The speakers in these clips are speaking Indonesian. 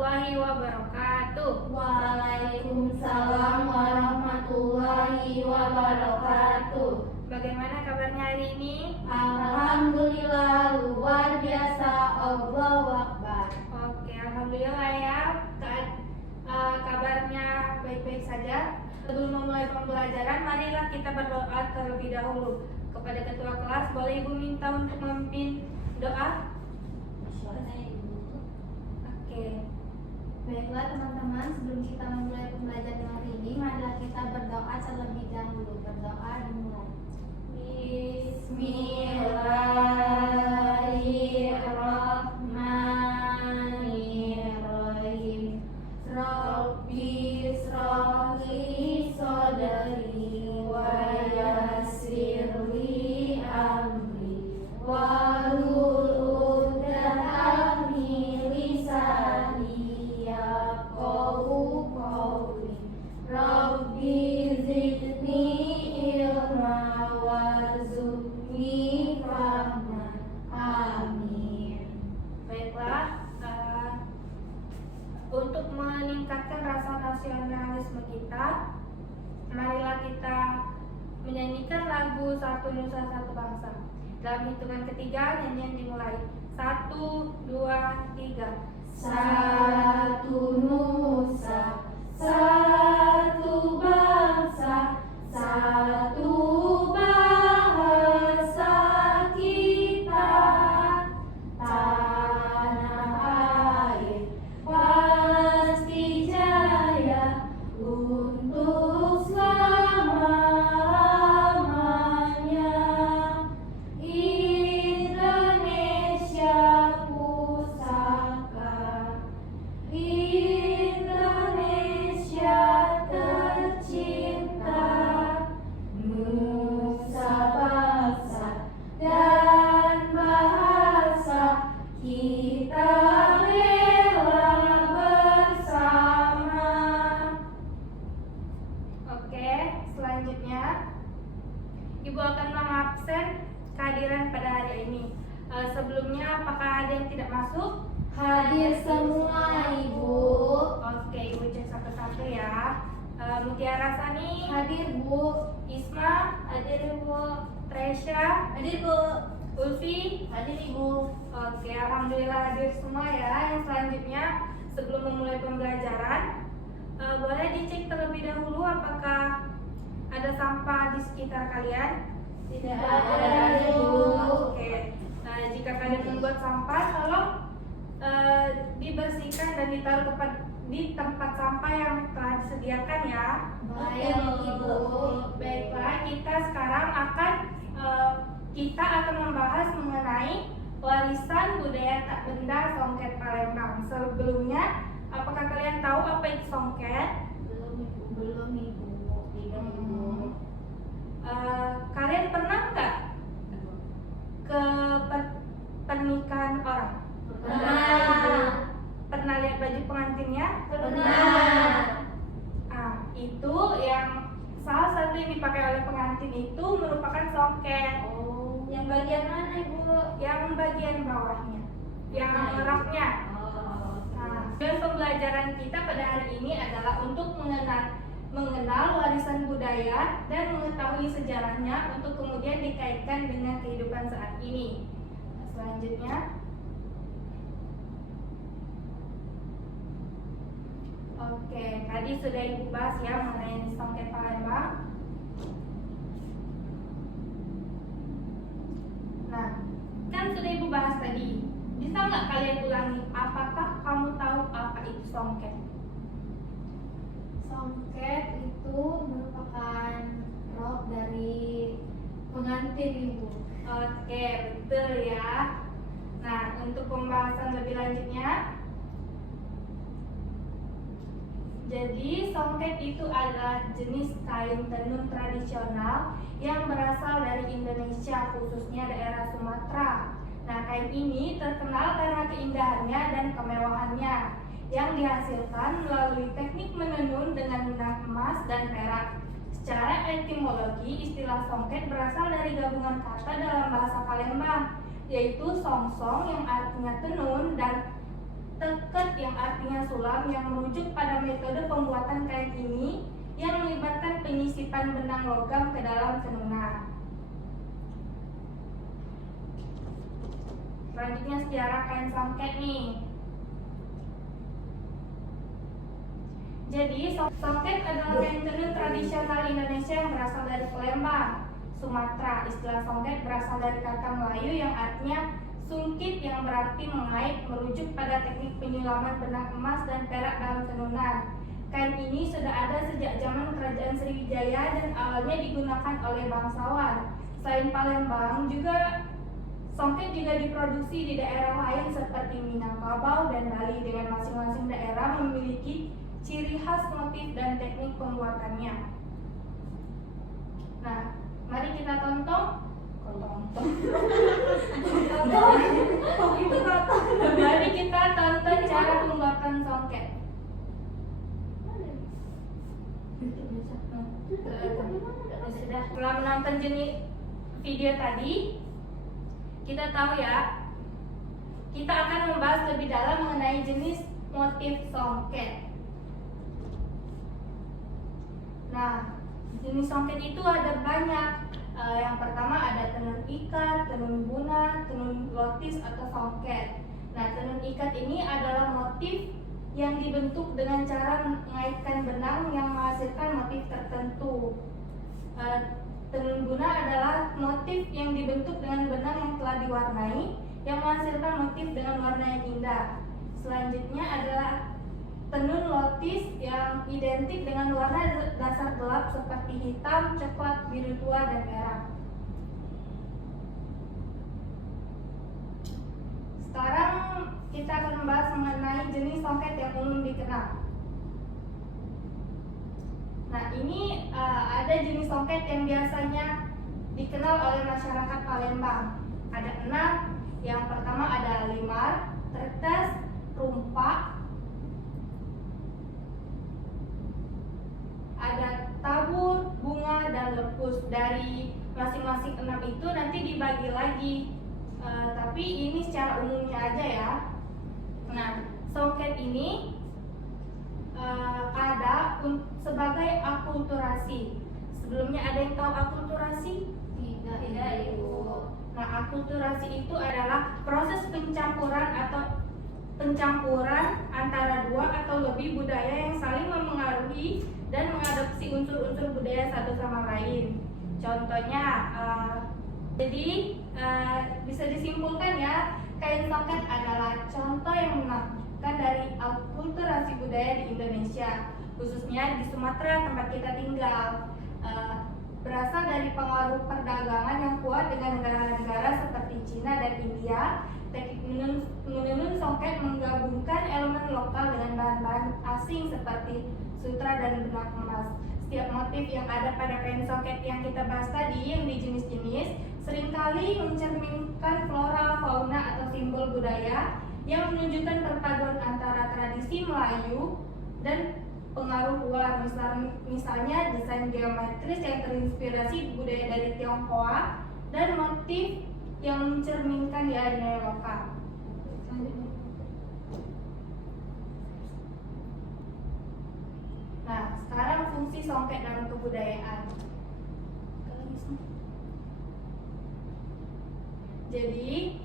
warahmatullahi wabarakatuh. Waalaikumsalam warahmatullahi wabarakatuh. Bagaimana kabarnya hari ini? Alhamdulillah luar biasa. Allahu Akbar. Oke, alhamdulillah ya. Kabarnya baik-baik saja. Sebelum memulai pembelajaran, marilah kita berdoa terlebih dahulu. Kepada ketua kelas, boleh Ibu minta untuk memimpin doa? Oke. Baiklah teman-teman, sebelum kita memulai pembelajaran hari ini, marilah kita berdoa terlebih dahulu. Berdoa dimulai. Bismillahirrahmanirrahim. Rabbi shrahli sadri wa yassirli amri wahlul 'uqdatam min lisani yafqahu qawli. Rabbi zidni ilma warzuqni fahma. Amin. Baiklah, untuk meningkatkan rasa nasionalisme kita, marilah kita menyanyikan lagu Satu Nusa Satu Bangsa. Dalam hitungan ketiga, nyanyian dimulai. 1, 2, 3. Satu nusa, satu bangsa, satu bahasa kita. Tanah air pasti jaya untuk selama-lamanya. Indonesia pusaka, Indonesia tercinta, nusa bangsa dan bahasa kita rela bersama. Oke, selanjutnya Ibu akan mengabsen kehadiran pada hari ini. Sebelumnya, apakah ada yang tidak masuk? Hadir semua Ibu. Oke, Ibu cek satu-satu ya. Mutiara Sani, Hadir Bu. Isma, Hadir Ibu. Tresya, Hadir Bu. Ulfi. Hadir Ibu. Oke, alhamdulillah hadir semua ya. Yang selanjutnya, sebelum memulai pembelajaran, boleh dicek terlebih dahulu apakah ada sampah di sekitar kalian? Tidak ada Ibu. Oke, jika kalian membuat sampah, tolong dibersihkan dan ditaruh di tempat sampah yang telah disediakan ya. Baik Ibu. Baiklah, kita akan membahas mengenai warisan budaya tak benda Songket Palembang. Sebelumnya, apakah kalian tahu apa itu Songket? Belum Ibu. Tidak Ibu. Kalian pernah nggak ke pernikahan orang? Pernah. Pernah lihat baju pengantinnya? Pernah. Itu yang salah satu yang dipakai oleh pengantin itu merupakan songket. Oh, yang bagian mana Ibu? Yang bagian bawahnya, yang raknya. Dan pembelajaran kita pada hari ini adalah untuk mengenal warisan budaya dan mengetahui sejarahnya untuk kemudian dikaitkan dengan kehidupan saat ini. Selanjutnya, oke, tadi sudah Ibu bahas ya mengenai Songket Palembang. Nah, kan sudah Ibu bahas tadi. Bisa nggak kalian ulangi? Apakah kamu tahu apa itu Songket? Songket itu merupakan rok dari pengantin Ibu. Oke, betul ya. Nah, untuk pembahasan lebih lanjutnya, jadi songket itu adalah jenis kain tenun tradisional yang berasal dari Indonesia, khususnya daerah Sumatera. Nah, kain ini terkenal karena keindahannya dan kemewahannya yang dihasilkan melalui teknik menenun dengan benang emas dan perak. Secara etimologi, istilah songket berasal dari gabungan kata dalam bahasa Palembang, yaitu songsong yang artinya tenun dan teket yang artinya sulam yang merujuk pada metode pembuatan kain ini yang melibatkan penyisipan benang logam ke dalam tenunan. Selanjutnya sejarah kain songket nih. Jadi songket adalah kain tenun tradisional Indonesia yang berasal dari Palembang, Sumatera. Istilah songket berasal dari kata Melayu yang artinya sungkit yang berarti mengait, merujuk pada teknik penyulaman benang emas dan perak dalam tenunan. Kain ini sudah ada sejak zaman Kerajaan Sriwijaya dan awalnya digunakan oleh bangsawan. Selain Palembang, songket juga diproduksi di daerah lain seperti Minangkabau dan Bali, dengan masing-masing daerah memiliki ciri khas motif dan teknik pembuatannya. Nah, mari kita tonton. Mari kita tonton cara pembuatan songket. Setelah menonton jenis video tadi, kita tahu ya, kita akan membahas lebih dalam mengenai jenis motif songket. Nah, jenis songket itu ada banyak. Yang pertama ada tenun ikat, tenun guna, tenun lotis atau songket. Nah, tenun ikat ini adalah motif yang dibentuk dengan cara mengaitkan benang yang menghasilkan motif tertentu. Tenun guna adalah motif yang dibentuk dengan benang yang telah diwarnai yang menghasilkan motif dengan warna yang indah. Selanjutnya adalah tenun lotis yang identik dengan warna dasar gelap seperti hitam, coklat, biru tua, dan merah. Sekarang kita akan membahas mengenai jenis songket yang umum dikenal. Nah, ini ada jenis songket yang biasanya dikenal oleh masyarakat Palembang. Ada 6. Yang pertama ada limar, tretes, rumpak, ada tabur, bunga, dan lepus. Dari masing-masing 6 itu nanti dibagi lagi, tapi ini secara umumnya aja ya. Nah, songket ini ada sebagai akulturasi. Sebelumnya ada yang tahu akulturasi? Tidak, Ibu. Nah, akulturasi itu adalah proses pencampuran antara dua atau lebih budaya yang saling memengaruhi dan mengadopsi unsur-unsur budaya satu sama lain. Contohnya, bisa disimpulkan ya, kain songket adalah contoh yang menakjubkan dari akulturasi budaya di Indonesia, khususnya di Sumatera tempat kita tinggal. Berasal dari pengaruh perdagangan yang kuat dengan negara-negara seperti Cina dan India. Teknik menenun songket menggabungkan elemen lokal dengan bahan-bahan asing seperti sutra dan benang emas. Setiap motif yang ada pada kain songket yang kita bahas tadi, yang di jenis-jenis, seringkali mencerminkan flora, fauna, atau simbol budaya yang menunjukkan perpaduan antara tradisi Melayu dan pengaruh luar. Misalnya desain geometris yang terinspirasi budaya dari Tionghoa dan motif yang mencerminkan nilai-nilai lokal. Nah, sekarang fungsi songket dalam kebudayaan. Jadi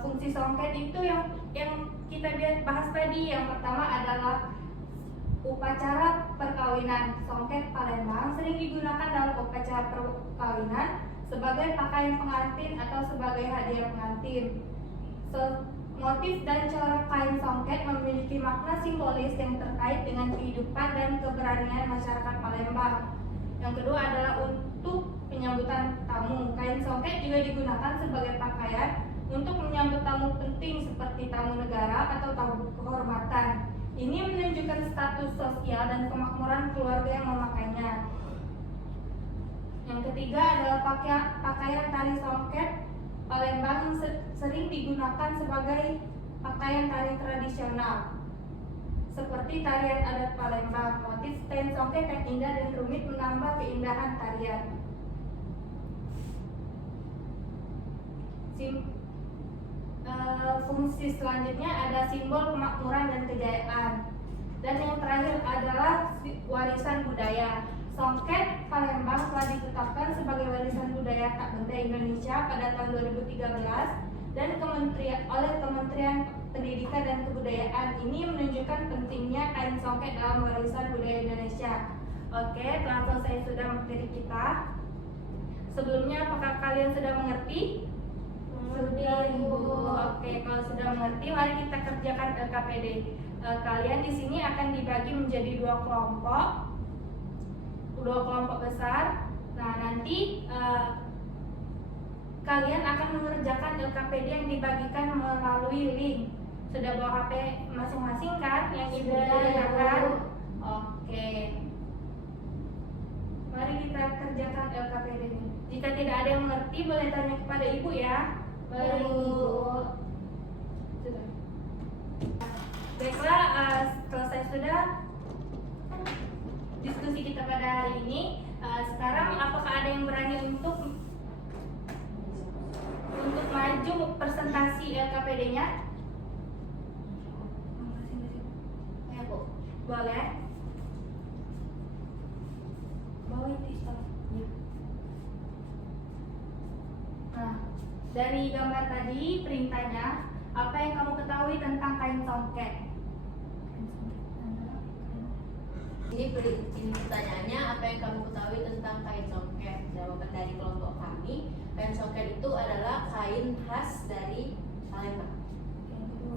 fungsi songket itu yang kita bahas tadi. Yang pertama adalah upacara perkawinan. Songket Palembang sering digunakan dalam upacara perkawinan sebagai pakaian pengantin atau sebagai hadiah pengantin. Motif dan corak kain songket memiliki makna simbolis yang terkait dengan kehidupan dan keberanian masyarakat Palembang. Yang kedua adalah untuk penyambutan tamu. Kain songket juga digunakan sebagai pakaian untuk menyambut tamu penting seperti tamu negara atau tamu kehormatan. Ini menunjukkan status sosial dan kemakmuran keluarga yang memakainya. Yang ketiga adalah pakaian tari songket Palembang yang sering digunakan sebagai pakaian tari tradisional, seperti tarian adat Palembang. Motif kain songket yang indah dan rumit menambah keindahan tarian. fungsi selanjutnya ada simbol kemakmuran dan kejayaan. Dan yang terakhir adalah warisan budaya. Songket Palembang telah ditetapkan sebagai warisan budaya tak benda Indonesia pada tahun 2013 dan oleh Kementerian Pendidikan dan Kebudayaan. Ini menunjukkan pentingnya kain songket dalam warisan budaya Indonesia. Oke, telah selesai sudah materi kita. Sebelumnya apakah kalian sudah mengerti? Sudah, Ibu. Oke, kalau sudah mengerti, mari kita kerjakan LKPD. Kalian di sini akan dibagi menjadi dua kelompok besar. Nah, nanti kalian akan mengerjakan LKPD yang dibagikan melalui link. Sudah bawa HP masing-masing kan? Yang Ibu gunakan? Oke. Mari kita kerjakan LKPD ini. Jika tidak ada yang mengerti, boleh tanya kepada Ibu ya. Baik, Ibu. Sudah. Baiklah, selesai sudah diskusi kita pada hari ini. Sekarang apakah ada yang berani untuk maju presentasi LKPD-nya? Ya, Bu. Boleh. Bawa itu ya. Nah, dari gambar tadi perintahnya, apa yang kamu ketahui tentang kain songket? Ini pertanyaannya, apa yang kamu ketahui tentang kain songket? Jawaban dari kelompok kami, kain songket itu adalah kain khas dari Palembang.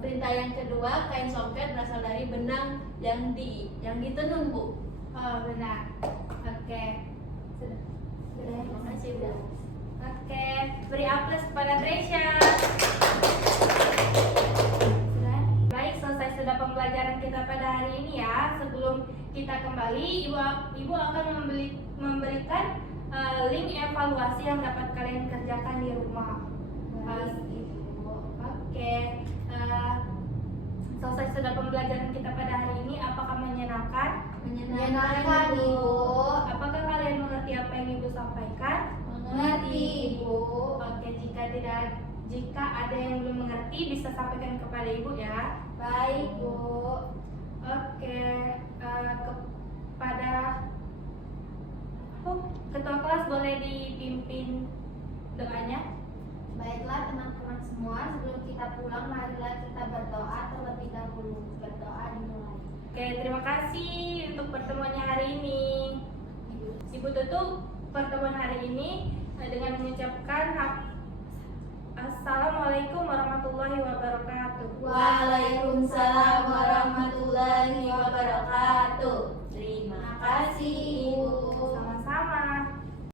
Perintah yang kedua, kain songket berasal dari benang yang ditenun, Bu. Oh, benar. Oke. Sudah. Terima kasih, Bu. Oke, beri aplaus kepada Tresya. Baik, selesai sudah pembelajaran kita pada hari ini ya. Sebelum kita kembali, Ibu akan memberikan link evaluasi yang dapat kalian kerjakan di rumah. Oke, selesai sudah pembelajaran kita pada hari ini. Apakah menyenangkan? Menyenangkan, Ibu. Apakah kalian mengerti apa yang Ibu sampaikan? Mengerti, Ibu. Oke, jika ada yang belum mengerti bisa sampaikan kepada Ibu ya. Baik, Bu. Oke, kepada ketua kelas boleh dipimpin doanya. Baiklah teman-teman semua, sebelum kita pulang marilah kita berdoa terlebih dahulu. Berdoa dimulai. Oke, terima kasih untuk pertemuannya hari ini. Ibu tutup pertemuan hari ini dengan mengucapkan Assalamualaikum warahmatullahi wabarakatuh. Waalaikumsalam.